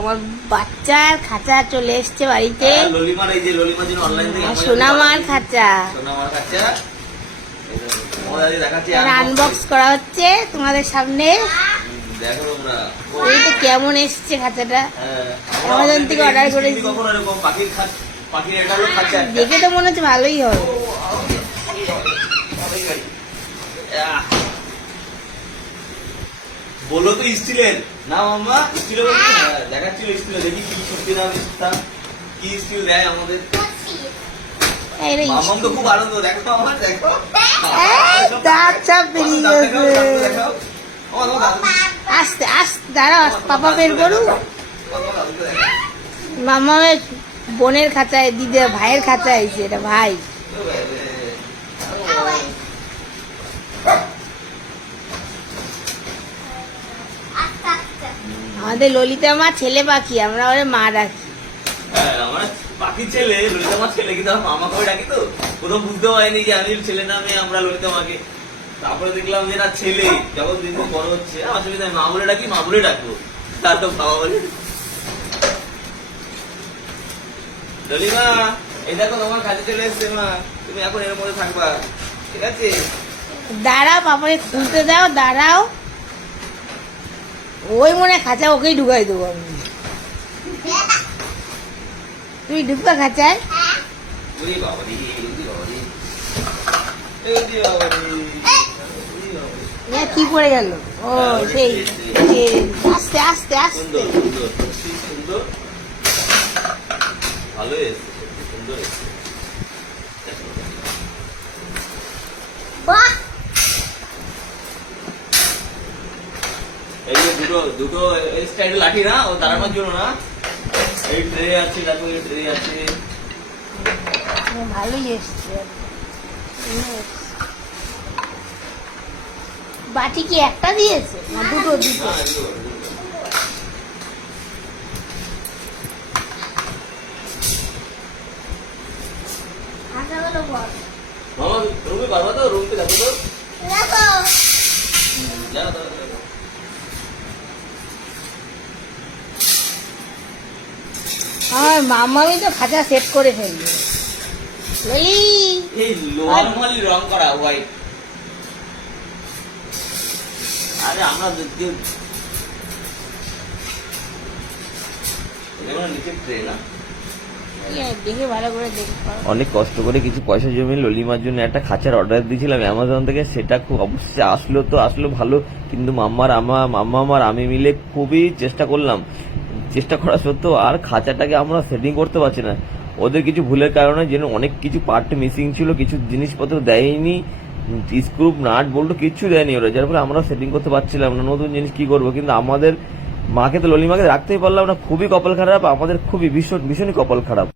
আমার বাচ্চার খাঁচা চলে এসছে বাড়িতে হ্যাঁ, সোনামার খাঁচা আনবক্স করা হচ্ছে তোমাদের সামনে এই তো কেমন এসছে খাঁচাটা হ্যাঁ, Amazon থেকে তুমি করেছি। দেখে তো মনে হচ্ছে ভালোই হবে ও, আরও ভালোই হবে, ভালোই গাড়ি। আহ। বলো তো স্টিলের। না মাম্মা স্টিলের হ্যাঁ, দেখাচ্ছিল স্টিলের দেখি কি সত্যি না কি স্টিল দেয় আমাদের? মামাম তো খুব আনন্দ দেখো আমার দেখো। আস্তে আস্তে দাঁড়াও পাপা বের। মামামের বোনের খাতায় দিদি ভাইয়ের খাতায় এটা ভাই। আমাদের ললিতা মা ছেলে পাখি আমরা ওরে মা ডাকি। হ্যাঁ, আমার বাকি ছেলে ললিতা আমার ছেলে কিন্তু আমার মামা করে ডাকি তো। প্রথম বুঝতে পারিনি যে আমি ছেলে না মেয়ে আমরা ললিতা মাকে। তারপরে দেখলাম যে না ছেলে। যখন দিন দিন বড় হচ্ছে আমার ছেলে মা বলে ডাকি মা বলে ডাকবো। তার তো বাবা বলে। ললিমা এই দেখো তোমার কাজে চলে এসছে মা। তুমি এখন এর মধ্যে থাকবা। ঠিক আছে? দাঁড়াও পাপাকে খুলতে দাও দাঁড়াও। ওই মনে খাঁচা, ওকেই ঢুকাই দেবো আমি। তুমি ঢুকবা খাঁচায়? কি পড়ে গেল? ও, সেই আস্তে আস্তে আস্তে। ভালো সুন্দর এসছে এই যে দুটো দুটো স্টাইল লাঠি না ও দাঁড়ানোর জন্য না। এই ট্রে আছে দেখো এই ট্রে আছে। ভালোই এসছে। বাটি কি একটা দিয়েছে? না দুটো দুটো না, দুটো। মামা রুমে পারবা তো রুমকে দেখো তো যাও দাও দাও। আমার মামামি তো খাঁচা সেট করে ফেলবে ললি এই নর্মালি রং করা হোয়াইট আরে আমরা দেখতে। অনেক কষ্ট করে কিছু পয়সা জমিয়ে ললিমার জন্য একটা খাঁচার অর্ডার দিয়েছিলাম। অ্যামাজন থেকে সেটা খুব অবশ্যই আসলো তো আসলো ভালো। কিন্তু মাম্মার আমার মাম্মা আমার আমি মিলে খুবই চেষ্টা করলাম। চেষ্টা করা সত্ত্বেও আর খাঁচাটাকে আমরা সেটিং করতে পারছি না। ওদের কিছু ভুলের কারণে যেন অনেক কিছু পার্ট মিসিং ছিল, কিছু জিনিসপত্র দেয়নি। স্ক্রুপ নাট বল্টু কিচ্ছু দেয়নি ওরা, যার ফলে আমরা সেটিং করতে পারছিলাম না। নতুন জিনিস কি করব? কিন্তু আমাদের মাকে তো ললিমাকে রাখতেই পারলাম না। খুবই কপাল খারাপ, আমাদের খুবই ভীষণ, ভীষণই কপাল খারাপ।